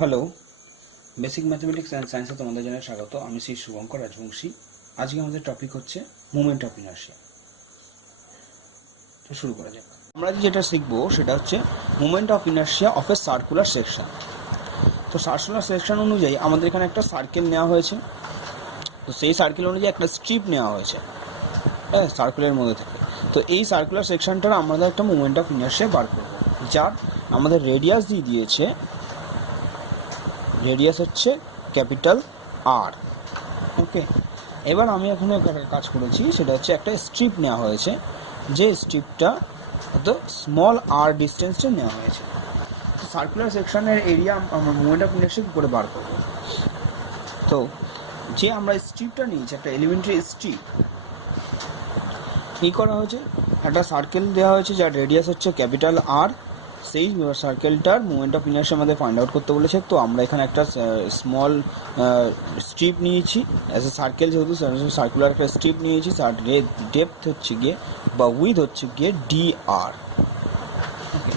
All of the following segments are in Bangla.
হ্যালো, বেসিক ম্যাথমেটিক্স অ্যান্ড সায়েন্সে তোমাদের জানাই স্বাগত। আমি শ্রী শুভঙ্কর রাজবংশী। আজকে আমাদের টপিক হচ্ছে মুভমেন্ট অফ ইনার্শিয়া। তো শুরু করা যাক। আমরা যেটা শিখবো সেটা হচ্ছে movement of inertia of A circular section. তো সার্কুলার সেকশন অনুযায়ী আমাদের এখানে একটা সার্কেল নেওয়া হয়েছে। তো সেই সার্কেল অনুযায়ী একটা স্ট্রিপ নেওয়া হয়েছে, হ্যাঁ, সার্কেলের মধ্যে থেকে। তো এই সার্কুলার সেকশনটার আমাদের একটা মুভমেন্ট অফ ইনার্শিয়া বার করবো, যার আমাদের রেডিয়াস দিয়ে দিয়েছে। রেডিয়াস হচ্ছে ক্যাপিটাল আর। ওকে, এবার আমি এখানে কাজ করেছি সেটা হচ্ছে একটা স্ট্রিপ নেওয়া হয়েছে, যে স্ট্রিপটা তো স্মল আর ডিস্টেন্সটা নেওয়া হয়েছে। তো সার্কুলার সেকশনের এরিয়া আমরা মুভমেন্ট অফ ইনার্শিয়া করে বার করবো। তো যে আমরা স্ট্রিপটা নিয়েছি, একটা এলিমেন্টারি স্ট্রিপ, কী করা হয়েছে, একটা সার্কেল দেওয়া হয়েছে যার রেডিয়াস হচ্ছে ক্যাপিটাল আর। সেই সার্কেলটার মুভমেন্ট অফ ইনার্শিয়া আমাদের ফাইন্ড আউট করতে বলেছে। তো আমরা এখানে একটা স্মল স্ট্রিপ নিয়েছি অ্যাজ এ সার্কেল, যেহেতু সার্কুলার একটা স্ট্রিপ নিয়েছি। তার ডেপথ হচ্ছে গিয়ে বা উইথ হচ্ছে গিয়ে ডি আর। ওকে,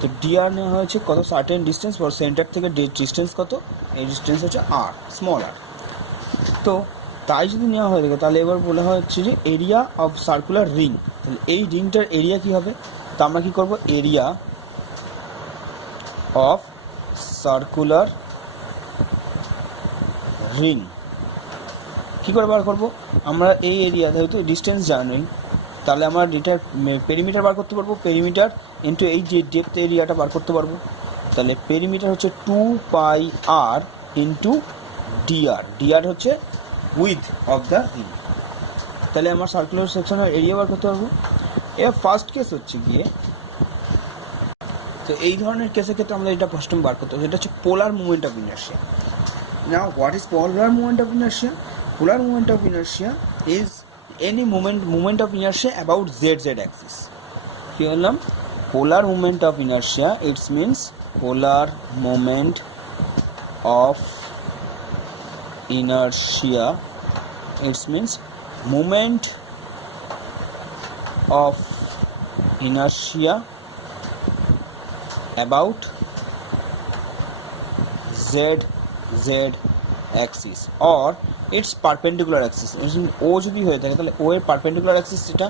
তো ডি আর নেওয়া হয়েছে কত, সার্টেন ডিস্টেন্স ফর সেন্টার থেকে ডিস্টেন্স কত, এই ডিস্টেন্স হচ্ছে আর, স্মল আর। তো তাই যদি নেওয়া হয়ে থাকে তাহলে এবার বলা হচ্ছে যে এরিয়া অফ সার্কুলার রিং। তাহলে এই রিংটার এরিয়া কী হবে, তো আমরা কী করবো, এরিয়া অফ সার্কুলার রিং কী করে বার করবো, আমরা এই এরিয়া যেহেতু ডিস্টেন্স জানি, তাহলে আমরা এটার পেরিমিটার বার করতে পারবো। পেরিমিটার ইন্টু এই যে ডেপথ এরিয়াটা বার করতে পারবো। তাহলে পেরিমিটার হচ্ছে 2 π r ইন্টু ডিআর। ডিআর হচ্ছে উইথ অফ দ্য রিং। তাহলে আমার সার্কুলার সেকশনের এরিয়া বার করতে পারবো। এর ফার্স্ট কেস হচ্ছে গিয়ে, তো এই ধরনের কেসের ক্ষেত্রে আমরা এটা প্রথম বার করতে হবে, সেটা হচ্ছে polar movement of inertia. Now what is polar movement of inertia? Polar movement of inertia is any movement of inertia about Z axis. কী বললাম, polar movement of inertia, it's means polar movement of inertia, it means moment of inertia about z axis or its perpendicular axis. ও যদি হয়ে থাকে তাহলে ও এর পারপেন্ডিকুলার অ্যাক্সিস যেটা,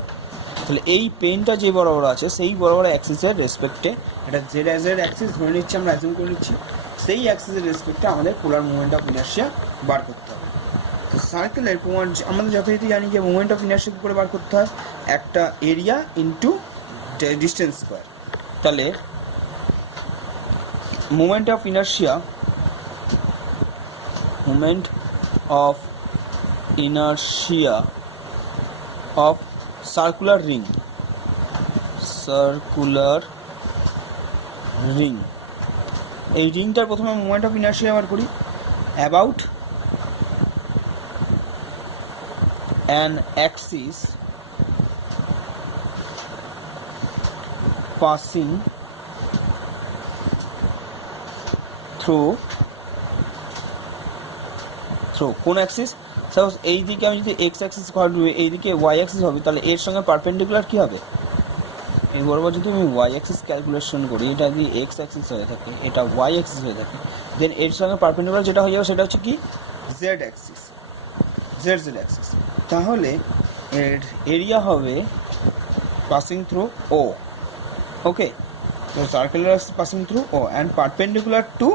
তাহলে এই পেনটা যে বরাবর আছে সেই বরাবর অ্যাক্সিসের রেসপেক্টে, এটা জেড অ্যাক্সিস ধরে নিচ্ছি, আমরা অ্যাজিউম করে নিচ্ছি, সেই অ্যাক্সিসের রেসপেক্টে আমাদের পোলার মুভমেন্ট অফ ইনার্শিয়া বার করতে হবে। তো সার্কেলের আমাদের যথারীতি জানি যে মুভমেন্ট অফ ইনার্শিয়া কী করে বার করতে হয়, একটা এরিয়া ইন্টু ডিস্টেন্স স্কোয়ার। তাহলে movement of inertia of circular ring, এই রিংটার প্রথমে মুভমেন্ট অফ ইনার্শিয়া বার করি, about an axis passing through কোন অ্যাক্সিস, সাপোজ এই দিকে আমি যদি এক্স অ্যাক্সিস ধরবো, এইদিকে ওয়াই অ্যাক্সিস হবে, তাহলে এর সঙ্গে পারপেন্ডিকুলার কী হবে, এই বরাবর যদি আমি ওয়াই অ্যাক্সিস ক্যালকুলেশন করি, এটা যদি এক্স অ্যাক্সিস হয়ে থাকে, এটা ওয়াই অ্যাক্সিস হয়ে থাকে, দেন এর সঙ্গে পারপেন্ডিকুলার যেটা হয়ে যাবে সেটা হচ্ছে কি, জেড অ্যাক্সিস। তাহলে এর এরিয়া হবে পাসিং থ্রু ও। ওকে, তো circular passing through O and perpendicular to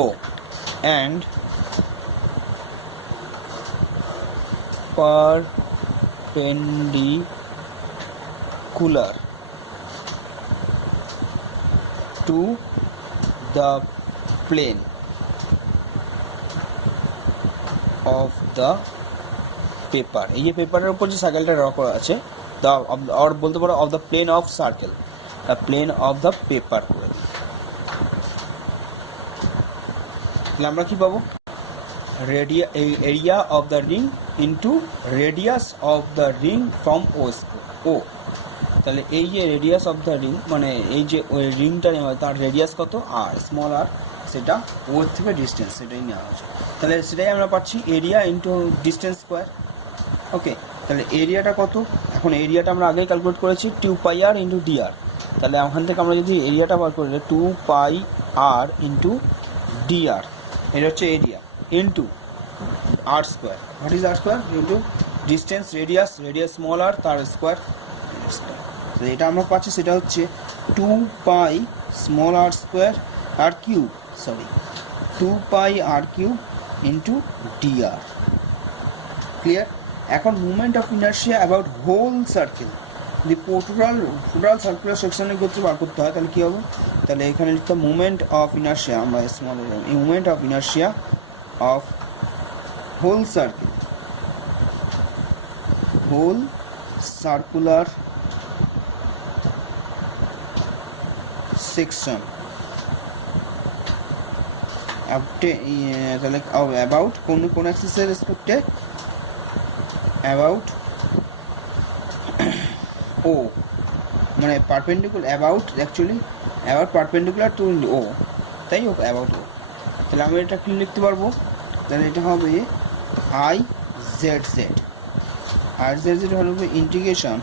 O and perpendicular to the plane of the paper. এই যে পেপারের উপর যে সার্কেলটা ড্র করা আছে, আর বলতে পারো of the plane of circle, the plane of the paper করে দিই। তাহলে আমরা কি পাবো, area of the ring into radius of the ring from O. তাহলে এই যে রেডিয়াস অফ দ্য রিং, মানে এই যে ওই রিংটা নেওয়া হয় তার রেডিয়াস কত, আর স্মল আর, সেটা ওর থেকে ডিস্টেন্স, সেটাই নেওয়া হয়েছে। তাহলে সেটাই আমরা পাচ্ছি এরিয়া ইন্টু ডিস্টেন্স স্কোয়ার। ওকে, তাহলে এরিয়াটা কত, এখন এরিয়াটা আমরা আগেই ক্যালকুলেট করেছি 2 π r ইন্টু ডিআর। তাহলে ওখান থেকে আমরা যদি এরিয়াটা বার করি 2 π r ইন্টু dr, এটা হচ্ছে area, into r square. What is r square? Into distance, radius small R, তার স্কোয়ার। তো এটা আমরা পাচ্ছি সেটা হচ্ছে 2 পাই স্মল r স্কোয়ার আর cube, sorry 2 pi r cube into dr। Clear? এখন movement of inertia about whole circle, যদি টোটাল সার্কুলার সেকশনের ক্ষেত্রে বার করতে হয় তাহলে কী হবে? তাহলে এখানে লিখতে মুভমেন্ট অফ ইনার্শিয়া, আমরা small movement of inertia of whole circle, whole circular section, তাহলে অ্যাবাউট কোন অ্যাক্সিসের রেসপেক্টে? অ্যাবাউট ও, মানে perpendicular, about perpendicular to O, তাই ও অ্যাবাউট ও। তাহলে আমি এটা কি লিখতে পারবো? তাহলে এটা হবে আই জেড জেড, আর জেড জেড হবে ইন্টিগ্রেশন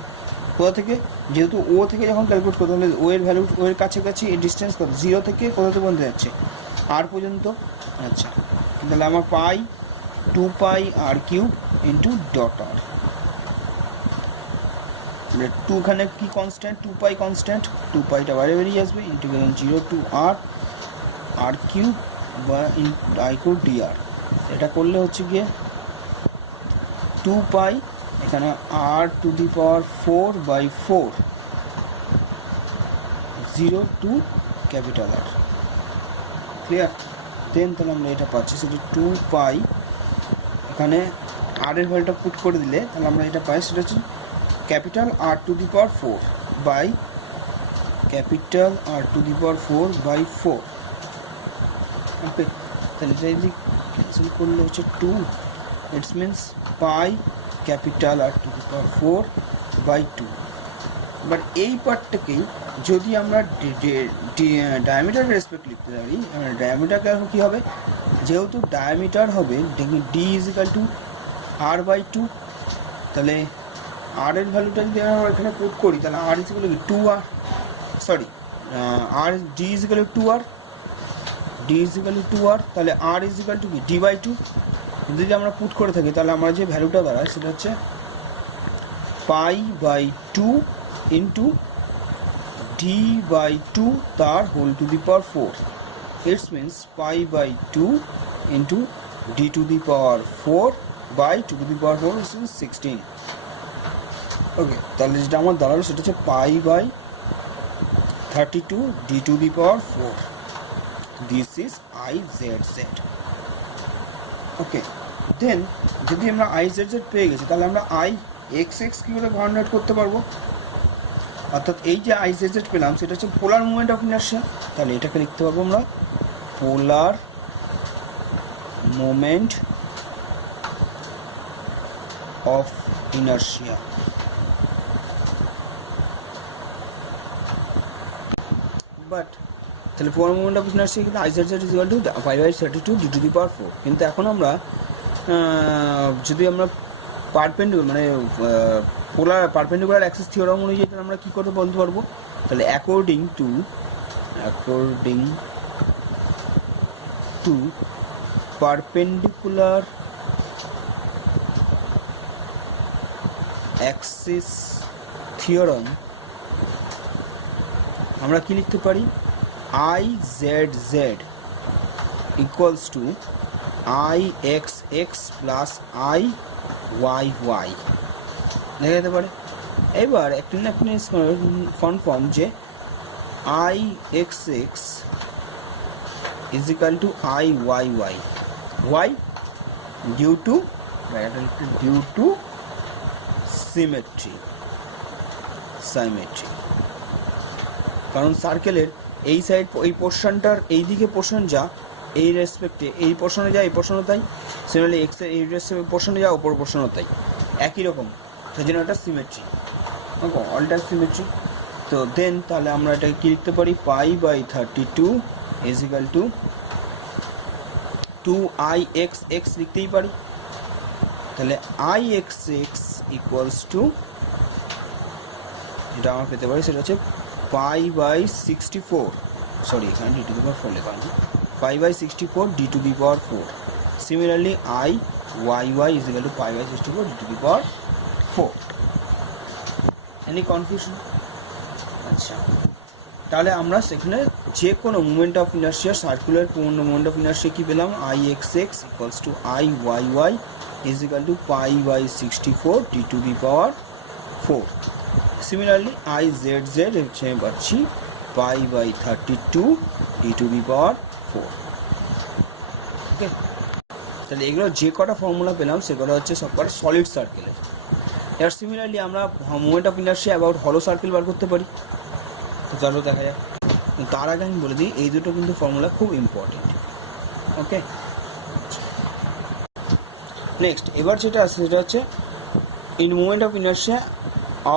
কোথা থেকে, যেহেতু ও থেকে যখন ক্যালকুলেট করতে হলে ও এর ভ্যালু, ও এর কাছাকাছি এই ডিস্টেন্স কত, 0 থেকে কোথাতে বলতে যাচ্ছে আর পর্যন্ত। আচ্ছা, তাহলে আমার পাই 2 পাই আর কিউব ইন্টু ডট আর, 2 এখানে কি কনস্ট্যান্ট, 2 পাই কনস্ট্যান্ট, 2 পাইটা বাইরে বেরিয়ে আসবে, ইন্টিগ্রেশন 0 টু আর কিউব বা আই কিউব ডিআর। এটা করলে হচ্ছে গিয়ে 2 পাই এখানে r to the power 4/4, 0 to capital R. Clear? Then তাহলে আমরা এটা পাচ্ছি সেটা 2 পাই, এখানে আর এর ভ্যালুটা পুট করে দিলে তাহলে আমরা এটা পাই সেটা হচ্ছে capital r to the power 4 by capital r to the power 4/4। Okay, তাহলে এটা যদি ক্যান্সেল করলে হচ্ছে 2, it's means pi capital r to the power 4/2। এবার এই পার্টটাকেই যদি আমরা ডায়ামিটার রেসপেক্ট লিখতে পারি, ডায়ামিটারটা কী হবে, যেহেতু ডায়ামিটার হবে d ইজিক্যাল টু r/2, তাহলে r এর ভ্যালুটা যদি আমরা এখানে পুট করি তাহলে r equal to 2r, sorry r d equal to 2r, d equal to 2r, তাহলে r ইজিক্যাল টু কি d/2। যদি আমরা পুট করে থাকি তাহলে আমরা যে ভ্যালুটা দাঁড়ায় সেটা হচ্ছে π/2 ইন্টু d/2 তার whole to the power 4, it's means π/2 into d to the power 4/2 to the power 4 it's means 16। Okay, তাহলে যেটা আমার দাঁড়ালো সেটা হচ্ছে π/32 d to the power 4, this is IZZ। Okay, then যদি আমরা IZZ পেয়ে গেছি তাহলে আমরা IXX কী করে কনভার্ট করতে পারবো? অর্থাৎ এই যে IZZ পেলাম সেটা হচ্ছে পোলার মুভমেন্ট অফ ইনার্শিয়া, তাহলে এটাকে লিখতে পারবো আমরা polar moment of inertia. But তাহলে পোলার মুভমেন্ট অফ ইনার্শিয়া কিন্তু IZZ is equal to 5/32 d to the power 4। কিন্তু এখন আমরা যদি আমরা মানে পারপেন্ডিকুলার অ্যাক্সিস থিওরাম অনুযায়ী তাহলে আমরা কী করে বলতে পারবো? তাহলে according to perpendicular Axis theorem আমরা কি লিখতে পারি? IZZ equals to IXX plus IYY দেখা যেতে পারে। এবার একটা না একটা কনফার্ম যে IXX is equal to IYY, why due to symmetry, কারণ সার্কেলের এই সাইড, এই পোর্শনটার এই দিকে পোর্শন যা এই রেসপেক্টে এই পোর্শনে যায়, এই পোর্শনও তাই, সিমিলারলি এক্স এর এই পোর্শনে যা ওপর পোর্শনও তাই, একই রকম, সেই জন্য এটা সিমেট্রি, ওকে অলটা সিমেট্রি। তো দেন তাহলে আমরা এটাকে কী লিখতে পারি? π/32 ইজ ইকাল টু 2IXX লিখতেই পারি। তাহলে IXX ইকুয়ালস টু যেটা আমরা পেতে পারি সেটা হচ্ছে π/64, সরি এখানে d টু দি পাওয়ার 4 লেখা আছে, π pi by 64 d to the power 4. Similarly, I y is equal to pi by 64 d to the power 4. Any confusion? আচ্ছা, তাহলে আমরা সেখানে যে কোনো movement of inertia, circular movement of inertia কি পেলাম, I X X equals to I Y Y is equal to pi by 64 D to the power 4. Similarly I Z Z এখানে পাচ্ছি pi by 32 D to the power 4. Okay, তাহলে এগুলো যে কটা ফর্মুলা পেলাম সেগুলো হচ্ছে সব কটা সলিড সার্কেলের. এবার সিমিলারলি আমরা মুভমেন্ট অফ ইনার্শিয়া অ্যাবাউট হলো সার্কেল বার করতে পারি. তো চলো দেখা যাক. তার আগে আমি বলে দিই এই দুটো কিন্তু ফর্মুলা খুব ইম্পর্টেন্ট. ওকে, নেক্সট এবার যেটা আছে সেটা হচ্ছে in movement of inertia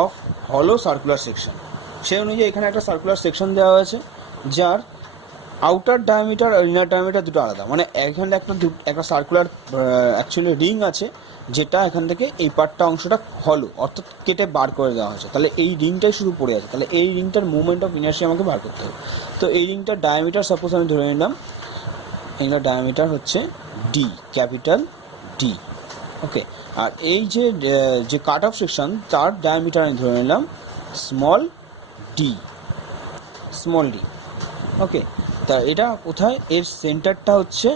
of হলো সার্কুলার সেকশন. সেই অনুযায়ী এখানে একটা সার্কুলার সেকশন দেওয়া হয়েছে যার আউটার ডায়ামিটার আর ইনার ডায়ামিটার দুটো আলাদা. মানে এখানে একটা সার্কুলার অ্যাকচুয়ালি রিং আছে যেটা এখান থেকে এই পার্টটা অংশটা হলো অর্থাৎ কেটে বার করে দেওয়া হয়েছে. তাহলে এই রিংটাই শুধু পড়ে আছে. তাহলে এই রিংটার মুভমেন্ট অফ ইনার্শিয়া আমাকে বার করতে হবে. তো এই রিংটার ডায়ামিটার সাপোজ আমি ধরে নিলাম, এগুলোর ডায়ামিটার হচ্ছে ডি, ক্যাপিটাল ডি. ওকে, আর এই যে কাট অফ সেকশন তার ডায়ামিটার আমি ধরে নিলাম স্মল ডি, স্মল ডি. ওকে, তা এটা কোথায়, এর সেন্টারটা হচ্ছে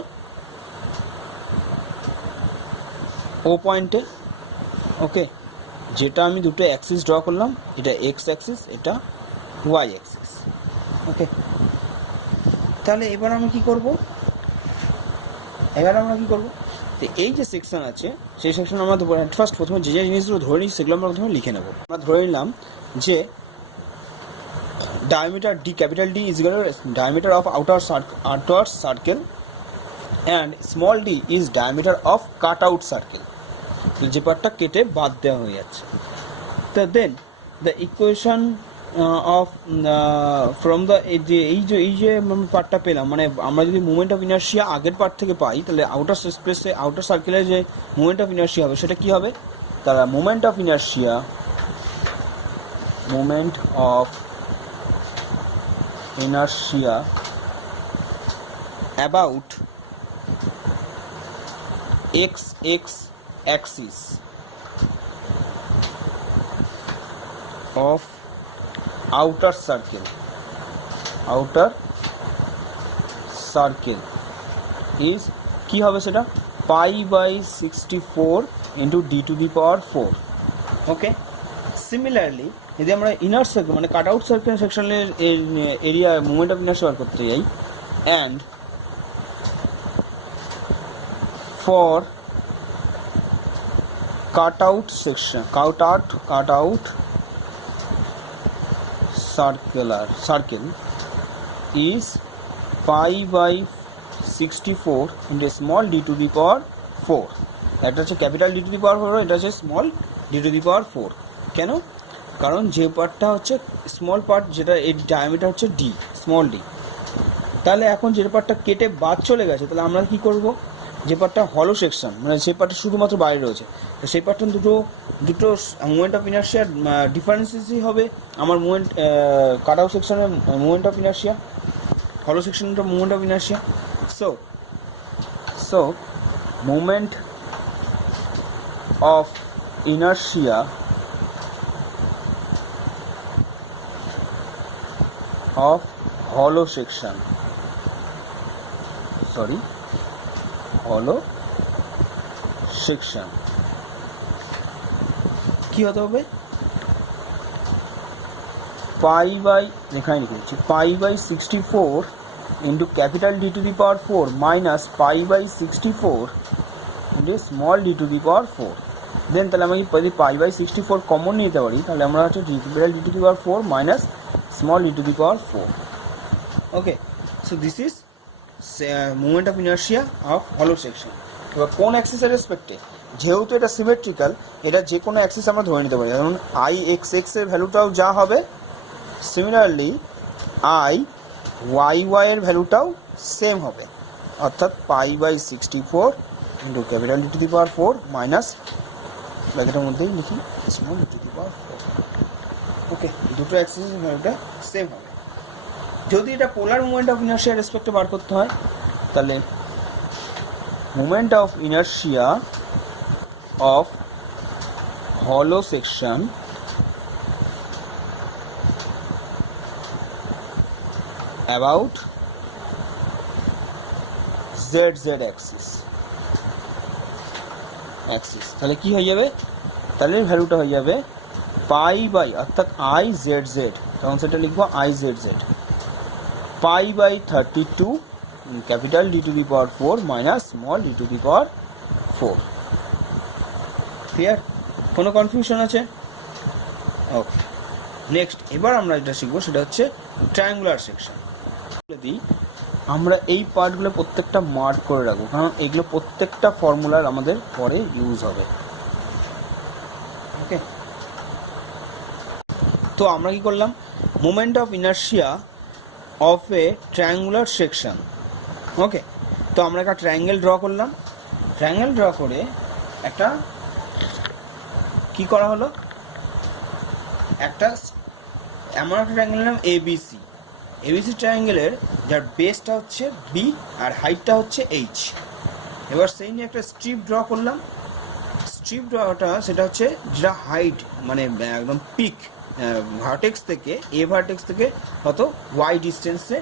ও পয়েন্টে. ওকে, যেটা আমি দুটো অ্যাক্সিস ড্র করলাম, এটা এক্স অ্যাক্সিস, এটা ওয়াই অ্যাক্সিস. ওকে, তাহলে এবার আমরা কি করব, তো এই যে সেকশন আছে সেই সেকশন আমরা ফার্স্ট প্রথমে যে জিনিসগুলো ধরে নিই সেগুলো আমরা প্রথমে লিখে নেব. আমরা ধরে নিলাম যে diameter d, capital D is equal to diameter of outer circle and small d is diameter of cut out circle. যে পার্টটা কেটে বাদ দেওয়া হয়ে যাচ্ছে. তো then the equation of from the এই যে পার্টটা পেলাম, মানে আমরা যদি মুভমেন্ট অফ ইনার্শিয়া আগের পার্ট থেকে পাই তাহলে আউটার স্পেসে আউটার সার্কেলে যে মুভমেন্ট অফ ইনার্শিয়া হবে সেটা কি হবে, তারা movement of inertia about x axis of outer circle is কি হবে সেটা pi by 64 into d to the power 4. Okay, similarly যদি আমরা ইনার সার্কেল মানে কাট আউট সার্কেল সেকশনের এরিয়া মুভমেন্ট অফ ইনার্শিয়া বার করতে যাই, and for cut out circle is pi by 64 into small d to the power 4. একটা হচ্ছে capital d to the power 4, এটা হচ্ছে small d to the power 4. কেন, কারণ যে পার্টটা হচ্ছে স্মল পার্ট যেটা এর ডায়ামিটার হচ্ছে ডি, স্মল ডি. তাহলে এখন যে পার্টটা কেটে বাদ চলে গেছে তাহলে আমরা কি করব, যে পার্টটা হলো সেকশন মানে যে পার্টটা শুধুমাত্র বাইরে রয়েছে তো সেই পার্টটা দুটো মুভমেন্ট অফ ইনার্শিয়ার ডিফারেন্সেসই হবে. আমার মুভমেন্ট কাট আউট সেকশনের মুভমেন্ট অফ ইনার্শিয়া, হলো সেকশনটা movement of inertia. So movement of inertia of hollow section কি হতে হবে, পাই বাই এখানে লিখেছি pi by 64 into capital D to the power 4 minus pi by 64 into small D to the power 4. Then তাহলে আমি যদি পাই বাই 64 কমন নিতে পারি তাহলে আমরা হচ্ছে capital D to the power 4 minus small d to the power 4. Okay, so this is moment of inertia of hollow section. এবার কোন অ্যাক্সিসের রেসপেক্টে, যেহেতু এটা সিমেট্রিক্যাল এটা যে কোনো অ্যাক্সিস আমরা ধরে নিতে পারি. কারণ আই এক্স এক্স এর ভ্যালুটাও যা হবে সিমিলারলি আই ওয়াই ওয়াই এর ভ্যালুটাও সেম হবে, অর্থাৎ pi by 64 into capital D to the power 4 minus ব্র্যাকেটের মধ্যেই লিখি small D to the power 4. Okay, দুটো অ্যাক্সিসের ভ্যালুটা সেম হবে. যদি এটা পোলার মুভমেন্ট অফ ইনার্শিয়া রেসপেক্টে বার করতে হয় তাহলে moment of inertia of hollow section about ZZ axis তাহলে কি হয়ে যাবে, তাহলে ভ্যালুটা হয়ে যাবে পাই বাই অর্থাৎ আই জেড জেড, তখন সেটা লিখবো I Z z pi by 32 capital D to the power 4 minus small D to the power 4। Clear? কোনো কনফিউশন আছে? ওকে, নেক্সট এবার আমরা যেটা শিখবো সেটা হচ্ছে ট্রায়াঙ্গুলার সেকশন। যদি আমরা এই পার্টগুলো প্রত্যেকটা মার্ক করে রাখবো, কারণ এগুলো প্রত্যেকটা ফর্মুলার আমাদের পরে ইউজ হবে। ওকে, তো আমরা কি করলাম, moment of inertia of a triangular section. Okay, তো আমরা একটা ট্রায়াঙ্গেল ড্র করলাম, ট্রায়াঙ্গেল ড্র করে একটা কি করা হলো, একটা এমন একটা ট্রায়াঙ্গেলের নাম এবিসি। এবিসি ট্রায়াঙ্গেলের যার বেসটা হচ্ছে বি আর হাইটটা হচ্ছে এইচ। এবার সেই নিয়ে একটা স্ট্রিপ ড্র করলাম। স্ট্রিপ ড্রটা সেটা হচ্ছে যেটা হাইট মানে একদম পিক ভার্টেক্স থেকে এ ভার্টেক্স থেকে কত ওয়াই ডিস্টেন্সে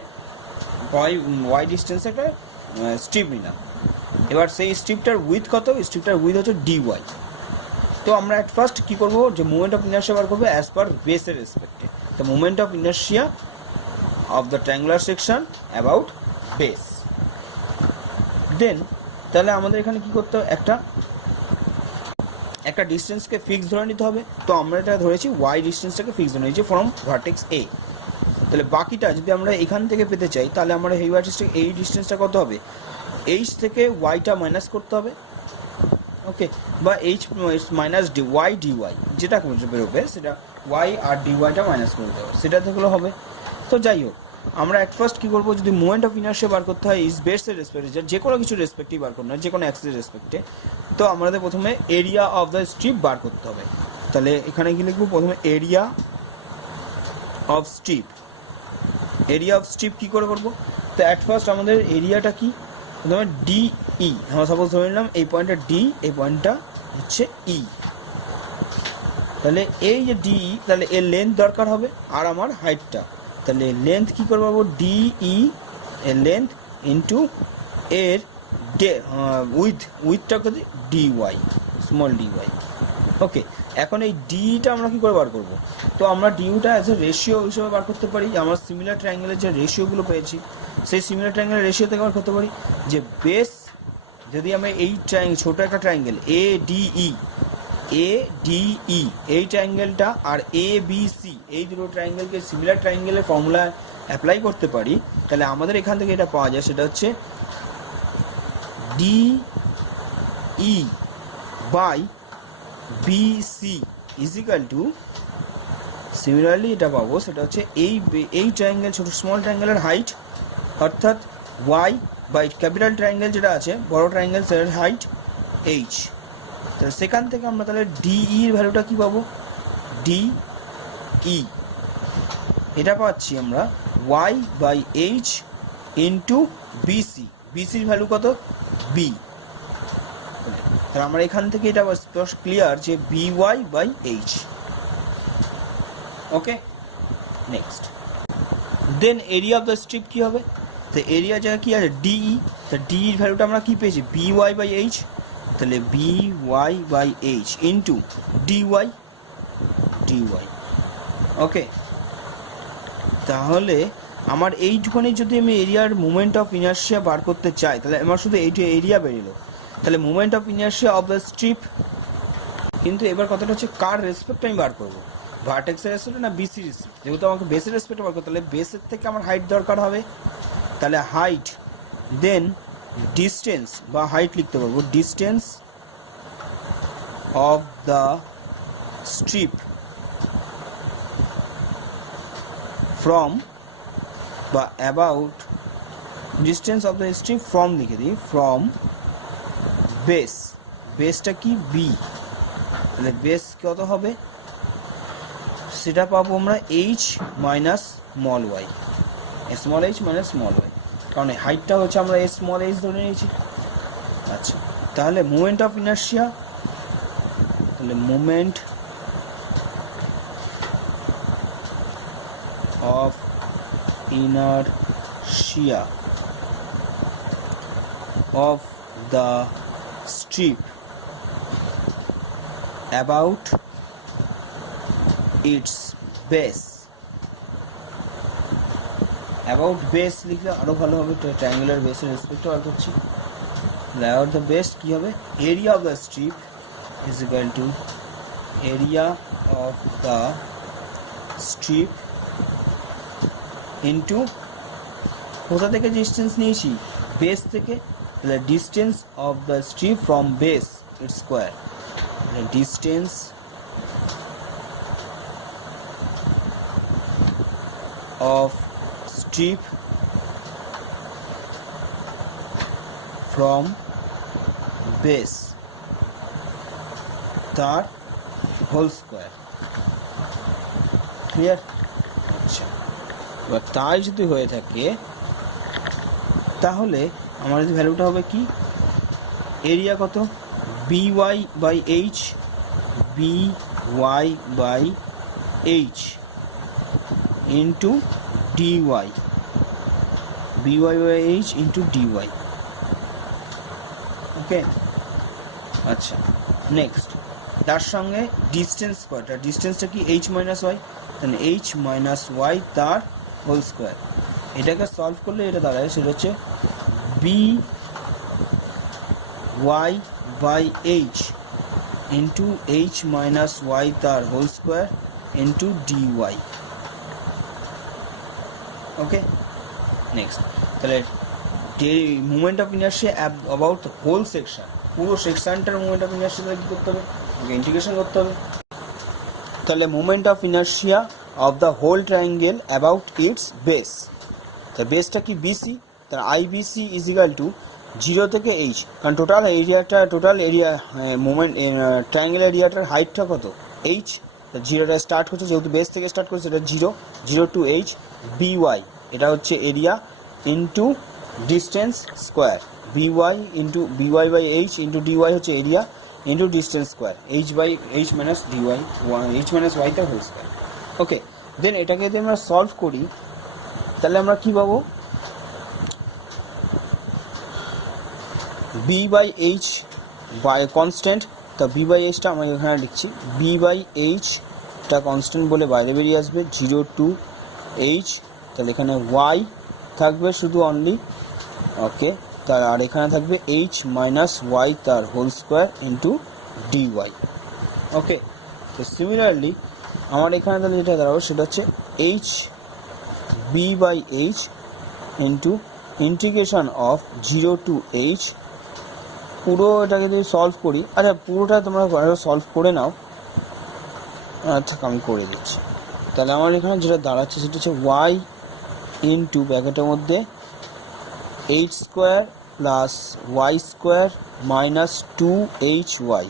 একটা স্ট্রিপ নিলাম। এবার সেই স্ট্রিপটার উইথ কত, স্ট্রিপটার উইথ হচ্ছে ডিওয়াই। তো আমরা অ্যাট ফার্স্ট কী করবো, যে মুভমেন্ট অফ ইনার্শিয়া বার করবো অ্যাজ পার বেসের রেসপেক্টে। তো movement of inertia of the triangular section about base. Then তাহলে আমাদের এখানে কী করতে হবে, একটা ডিস্টেন্সকে ফিক্স ধরে নিতে হবে। তো আমরা এটা ধরেছি ওয়াই ডিস্টেন্সটাকে ফিক্স ধরে নিয়েছি ফ্রম ভার্টেক্স এ। তাহলে বাকিটা যদি আমরা এখান থেকে পেতে চাই, তাহলে আমরা এই ভার্টেক্সটা এই ডিস্টেন্সটা কত হবে, এইচ থেকে ওয়াইটা মাইনাস করতে হবে। ওকে, বা h minus D y d y যেটা বেরোবে সেটা ওয়াই আর ডিওয়াইটা মাইনাস করে দেবে, সেটা থেকেও হবে। তো যাই হোক, আমরা অ্যাট ফার্স্ট কী করবো, যদি মুভমেন্ট অফ ইনার্শিয়া বার করতে হয় ইস বেসের রেসপেক্টে, যে কোনো কিছু রেসপেক্টেই বার করতে হয়, যে কোনো অ্যাক্সিসের রেসপেক্টে, তো আমাদের প্রথমে এরিয়া অফ দ্য স্ট্রিপ বার করতে হবে। তাহলে এখানে কি লিখবো, প্রথমে area of strip. Area of strip কী করে করবো, তো অ্যাট ফার্স্ট আমাদের এরিয়াটা কি, প্রথমে ডিই, আমরা সাপোজ ধরে নিলাম এই পয়েন্টটা ডি, এই পয়েন্টটা হচ্ছে ই। তাহলে এই যে ডিই, তাহলে এর লেন্থ দরকার হবে আর আমার হাইটটা, তাহলে লেন্থ কী করে পাবো, ডিই এর লেন্থ ইন্টু এর উইথটা কত, ডিওয়াই, স্মল ডিওয়াই। ওকে, এখন এই ডিটা আমরা কী করে বার করবো, তো আমরা ডিউটা অ্যাজ এ রেশিও হিসেবে বার করতে পারি। আমরা সিমিলার ট্রায়াঙ্গেলের যে রেশিওগুলো পেয়েছি, সেই সিমিলার ট্রায়াঙ্গেলের রেশিও থেকে বার করতে পারি যে বেস, যদি আমরা এই ছোটো একটা ট্রায়াঙ্গেল এডিই এই ট্রায়াঙ্গেলটা আর এ বি সি এই দুটো ট্রায়াঙ্গেলকে সিমিলার ট্রায়াঙ্গেলের ফর্মুলা অ্যাপ্লাই করতে পারি, তাহলে আমাদের এখান থেকে এটা পাওয়া যায়, সেটা হচ্ছে DE by BC is equal to, similarly এটা পাবো সেটা হচ্ছে এই ট্রায়াঙ্গেল ছোটো স্মল ট্রায়াঙ্গেলের হাইট অর্থাৎ ওয়াই বাই ক্যাপিটাল ট্রায়াঙ্গেল যেটা আছে বড় ট্রায়াঙ্গেল সেটার হাইট এইচ। তাহলে সেখান থেকে আমরা তাহলে ডিইর ভ্যালুটা কী পাবো, ডিই এটা পাচ্ছি আমরা Y by H into B C, বিসির ভ্যালু কত, বি। তাহলে আমরা এখান থেকে এটা ক্লিয়ার যে B Y by H. Okay, next then area of the strip কী হবে, তো এরিয়া জায়গা কী আছে ডিই, তো ডিইর ভ্যালুটা আমরা কী পেয়েছি, বি ওয়াই বাই এইচ, তাহলে B Y by H into D Y. Okay, তাহলে আমার এইটুখানি যদি আমি এরিয়ার মুভমেন্ট অফ ইনার্শিয়া বার করতে চাই, তাহলে আমার শুধু এইটা এরিয়া বেরিয়েলো, তাহলে movement of inertia of the strip. কিন্তু এবার কথাটা হচ্ছে কার রেসপেক্ট আমি বার করবো, ভার্টেক্সের রেসপেক্টে না বিসির রেসপেক্ট, যেহেতু আমাকে বেসের রেসপেক্টে বার করতে, তাহলে বেসের থেকে আমার হাইট দরকার হবে, তাহলে হাইট দেন ডিস্টেন্স বা হাইট লিখতে পারবো, distance of the strip from বা about, distance of the strip from লিখে দিই, ফ্রম বেস, বেসটা কি বি, তাহলে বেস কত হবে সেটা পাবো আমরা h minus small y, small h minus small y. কারণ হাইটটা হচ্ছে আমরা এস স্মল এইচ ধরে নিয়েছি। আচ্ছা, তাহলে মোমেন্ট অফ ইনার্শিয়া, তাহলে moment of inertia of the strip about its base, about base লিখলে আরো ভালো হবে, ট্রায়াঙ্গুলার বেসের রেসপেক্টে বার করছি। about the base কি হবে, area of the strip is equal to area of the strip into কোথা থেকে ডিস্টেন্স নিয়েছি, বেস থেকে, the distance of the strip from base its square, the distance of strip from base তার হোল স্কোয়ার। ক্লিয়ার? আচ্ছা, এবার তাই যদি হয়ে থাকে তাহলে আমাদের ভ্যালুটা হবে কি, এরিয়া কত, B Y by H, B Y by H into D Y, B Y by H into D Y. Okay, আচ্ছা নেক্সট তার সঙ্গে ডিস্টেন্স কয়টা, ডিস্টেন্সটা কি এইচ মাইনাস ওয়াই, তাহলে এইচ মাইনাস ওয়াই তার হোল স্কোয়ার। এটাকে সলভ করলে এটা দাঁড়ায়, সেটা হচ্ছে B Y by H into H minus Y তার whole square into D Y. Okay, next তাহলে movement of inertia about whole section, পুরো সেকশনটার মুভমেন্ট অফ ইনার্শিয়া কী করতে হবে, ইন্টিগ্রেশন করতে হবে। তাহলে movement of inertia of the whole triangle about its base, তার বেসটা কি বিসি, তার I BC is equal to 0 থেকে এইচ, কারণ টোটাল এরিয়াটা, টোটাল এরিয়া মুভমেন্ট ট্রায়াঙ্গেল এরিয়াটার হাইটটা কত, এইচ, জিরোটা স্টার্ট করছে, যেহেতু বেস থেকে স্টার্ট করছে এটা 0 টু এইচ, বি ওয়াই এটা হচ্ছে area into distance square, B Y into B Y by H into D Y হচ্ছে area into distance square, H by H minus D Y, H minus Y তার হোল স্কোয়ার। ওকে, দেন এটাকে যদি আমরা সলভ করি তাহলে আমরা কী পাবো, B by H by constant, তা বি বাই এইচটা আমরা এখানে লিখছি, বি বাই এইচটা কনস্ট্যান্ট বলে বাইরে বেরিয়ে আসবে 0 টু এইচ, তাহলে এখানে ওয়াই থাকবে শুধু অনলি। ওকে, তার আর এখানে থাকবে এইচ মাইনাস ওয়াই তার whole square into D Y. Okay, তো সিমিলারলি আমার এখানে তাহলে যেটা দাঁড়াবো সেটা হচ্ছে H B by H into integration of 0 to H, পুরো এটাকে যদি সলভ করি, আচ্ছা পুরোটা তোমরা সলভ করে নাও, আচ্ছা আমি করে দিচ্ছি। তাহলে আমার এখানে যেটা দাঁড়াচ্ছে সেটা হচ্ছে ওয়াই ইন্টু ব্র্যাকেটের মধ্যে H square plus Y square minus 2hy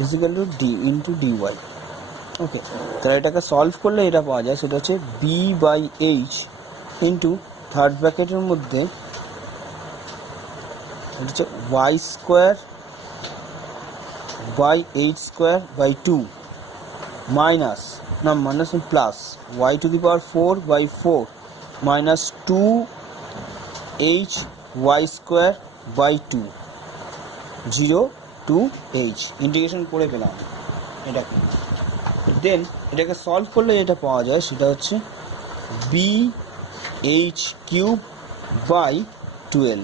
is equal to D into D Y. Okay, তাহলে এটাকে সলভ করলে এটা পাওয়া যায়, সেটা হচ্ছে B by H into third ব্র্যাকেটের মধ্যে এটা হচ্ছে Y square by H square by 2 minus না minus plus Y to the power 4 by 4 minus 2h Y square by 2 0 to H integration করে পেলাম এটাকে। দেন এটাকে সলভ করলে যেটা পাওয়া যায় সেটা হচ্ছে বি এইচ কিউব বাই 12,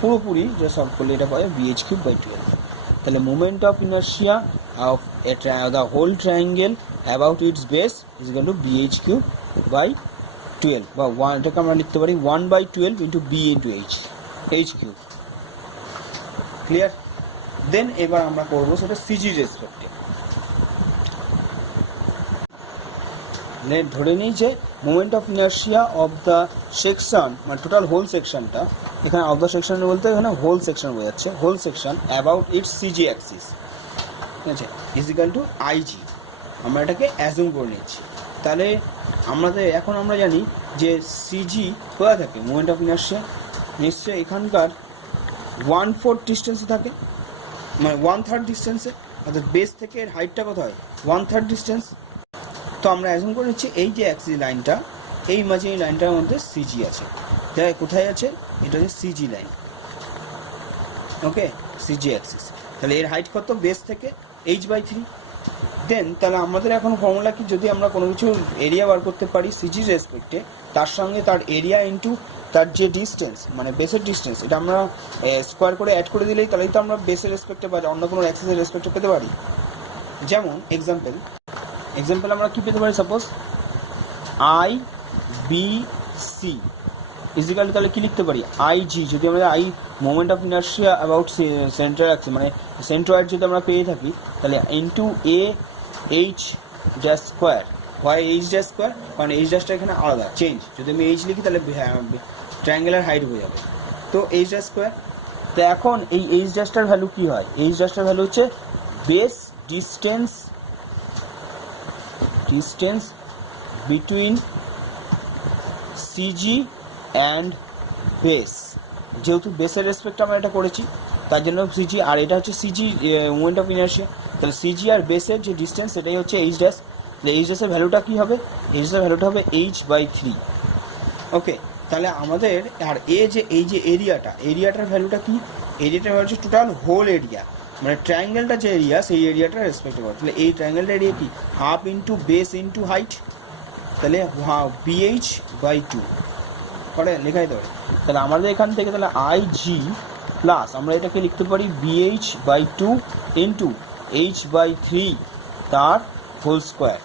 পুরোপুরি যে সলভ করলে এটা পাওয়া যায় বি এইচ কিউব বাই 12। তাহলে moment of inertia of the whole triangle about its base is equal to B H cube by 12, বা এটাকে আমরা লিখতে পারি 1/12 into B into H cube. Clear? Then এবার আমরা করবো সেটা সিজি রেসপেক্টে। ধরে নিই যে moment of inertia of the section, মানে টোটাল হোল সেকশনটা, এখানে অফ দ্য সেকশন বলতে এখানে হোল সেকশন বোঝাচ্ছে, whole section about its CG axis, ঠিক আছে, ইজ ইকুয়াল টু আইজি। আমরা এটাকে অ্যাজুম করে নিচ্ছি। তাহলে এখন আমরা জানি যে সিজি কোথায় থাকে, মোমেন্ট অফ ইনার্শিয়া নিশ্চয়ই এখানকার 1/4 ডিস্টেন্সে থাকে, মানে 1/3 ডিস্টেন্সে, অর্থাৎ বেস থেকে এর হাইটটা কত হয় 1/3 ডিস্টেন্স। তো আমরা অ্যাজুম করে নিচ্ছি এই যে অ্যাক্সিস লাইনটা, এই ইমাজিনারি লাইনটার মধ্যে সিজি আছে। তাই কোথায় আছে, এটা হচ্ছে সিজি লাইন, ওকে, সিজি অ্যাক্সিস। তাহলে এর হাইট কত বেস থেকে h/3। দেন তাহলে আমাদের এখন ফর্মুলা কি, যদি আমরা কোনো কিছু এরিয়া বার করতে পারি সিজির রেসপেক্টে, তার সঙ্গে তার এরিয়া ইন্টু তার যে ডিস্টেন্স, মানে বেসের ডিস্টেন্স, এটা আমরা স্কোয়ার করে অ্যাড করে দিলেই তাহলেই তো আমরা বেসের রেসপেক্টে বা অন্য কোনো অ্যাক্সিসের রেসপেক্টে পেতে পারি। যেমন এক্সাম্পল আমরা কি পেতে পারি, সাপোজ IBC ইজিক্যাল, তাহলে কি লিখতে পারি IG, যদি আমরা moment of inertia about centre Axis মানে সেন্ট্রয়েড যদি আমরা পেয়ে থাকি, তাহলে ইন্টু AH ড্যাশ স্কোয়ার। হয় H ড্যাশ স্কোয়ার, কারণ H ড্যাশটা এখানে আলাদা চেঞ্জ, যদি আমি H লিখি তাহলে ট্রায়াঙ্গেলের হাইট হয়ে যাবে, তো H ড্যাশ স্কোয়ার। তো এখন এই H ড্যাশটার ভ্যালু কি হয়, H ড্যাশটার ভ্যালু হচ্ছে base distance between CG and base. যেহেতু বেসের রেসপেক্ট আমরা এটা করেছি তার জন্য সিজি, আর এটা হচ্ছে সিজি মোমেন্ট অফ ইনার্শিয়া, তাহলে সিজি আর বেসের যে ডিস্টেন্স সেটাই হচ্ছে H ড্যাশ। তাহলে H ড্যাশের ভ্যালুটা কী হবে, H ড্যাশের ভ্যালুটা হবে h/3। ওকে, তাহলে আমাদের আর এই যে এরিয়াটার ভ্যালুটা কি, এরিয়াটার ভ্যালু হচ্ছে টোটাল হোল এরিয়া, মানে ট্রায়াঙ্গেলটা যে এরিয়া সেই এরিয়াটার রেসপেক্টে করে। তাহলে এই ট্রায়াঙ্গেলটার এরিয়া কি, half into base into height, তাহলে BH/2 করে লেখা যেতে পারে। তাহলে আমাদের এখান থেকে তাহলে IG প্লাস আমরা এটাকে লিখতে পারি BH/2 ইন্টু h/3 তার হোল স্কোয়ার।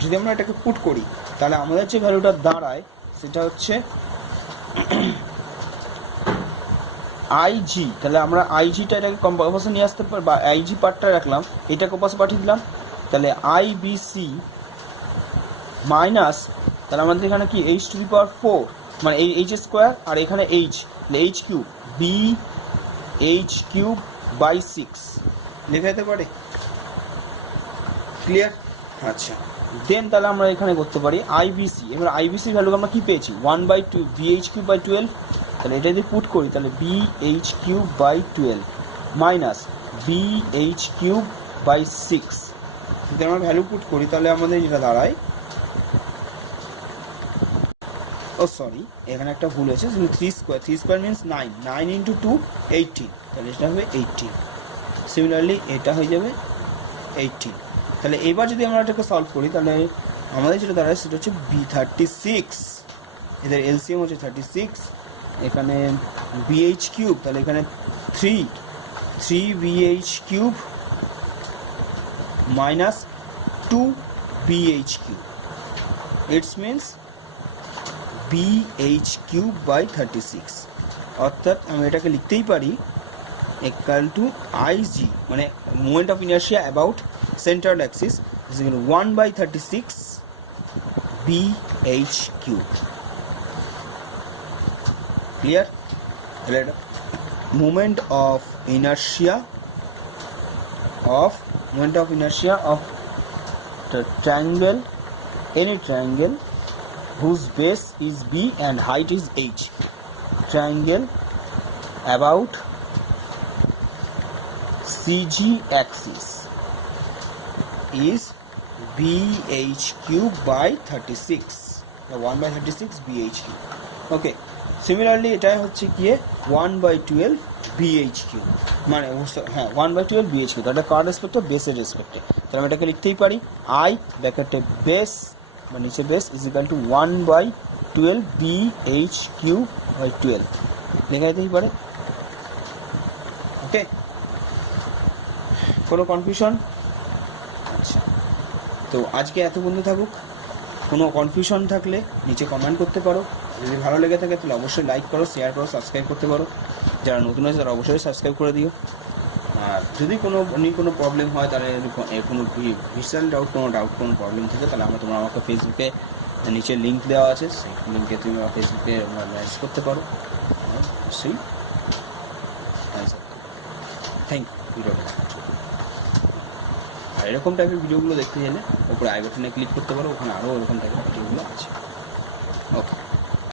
যদি আমরা এটাকে পুট করি তাহলে আমাদের যে ভ্যালুটা দাঁড়ায় সেটা হচ্ছে IG, তাহলে আমরা IGটা এটাকে কম্পাসে নিয়ে আসতে পারি, বা IG পার্টটা রাখলাম, এটা কম্পাসে পাঠিয়ে দিলাম, তাহলে IBC মাইনাস, তাহলে আমাদের এখানে কি h⁴, মানে এই H স্কোয়ার আর এখানে H, H কিউব BH3/6 লেখা যেতে পারে। ক্লিয়ার? আচ্ছা, দেন তাহলে আমরা এখানে করতে পারি IBC। এবার IBCর ভ্যালু আমরা কি পেয়েছি 1/2 BH3/12, তাহলে এটা যদি পুট করি তাহলে BH3/12 মাইনাস BH3/6, যদি আমরা ভ্যালু পুট করি তাহলে আমাদের যেটা দাঁড়ায়, সরি এখানে একটা ভুল হয়েছে, 3² মিনস 9 ইন্টু 2 18, তাহলে এটা হবে 18। সিমিলারলি এটা হয়ে যাবে 18। তাহলে এবার যদি আমরা এটাকে সলভ করি তাহলে আমাদের যেটা দাঁড়ায় সেটা হচ্ছে B36, এদের এলসিএম হচ্ছে 36, এখানে BH3, তাহলে এখানে 3 BH3 minus 2 BH3, it's means BH3/36, অর্থাৎ আমি এটাকে লিখতেই পারি equal to IG, মানে moment of inertia about centred Axis, 1/36 BH3। Clear? তাহলে এটা moment of inertia of the triangle, any triangle whose base is B and height is H. Triangle about CG axis is BH3/36, 1/36 BH3. Okay, similarly এটা হচ্ছে কি 1/12 BH3, মানে হ্যাঁ 1/12 BH3, তাহলে কার রেসপেক্টে, বেসের রেসপেক্টে। তাহলে আমি এটাকে লিখতেই পারি I ব্র্যাকেটে বেস মানে নিচে base is equal two 1/12 BH3/12 লেখা যেতেই পারে। ওকে, কোনো কনফিউশন? আচ্ছা, তো আজকে এত বন্ধু থাকুক। কোনো কনফিউশন থাকলে নিচে কমেন্ট করতে পারো, যদি ভালো লেগে থাকে তাহলে অবশ্যই লাইক করো, শেয়ার করো, সাবস্ক্রাইব করতে পারো। যারা নতুন আছে তারা অবশ্যই সাবস্ক্রাইব করে দিও। আর যদি কোনো প্রবলেম হয়, তাহলে কোনো ভিজুয়াল কোনো প্রবলেম থাকে, তাহলে তোমরা আমাকে ফেসবুকে নিচে লিঙ্ক দেওয়া আছে, সেই লিঙ্কে তুমি আমার ফেসবুকে মেসেজ করতে পারো। অবশ্যই থ্যাংক ইউ ভিডিওটা। আর এরকম টাইপের ভিডিওগুলো দেখতে গেলে ওপরে আই বাটনে ক্লিক করতে পারো, ওখানে আরও এরকম টাইপের ভিডিওগুলো আছে। ওকে।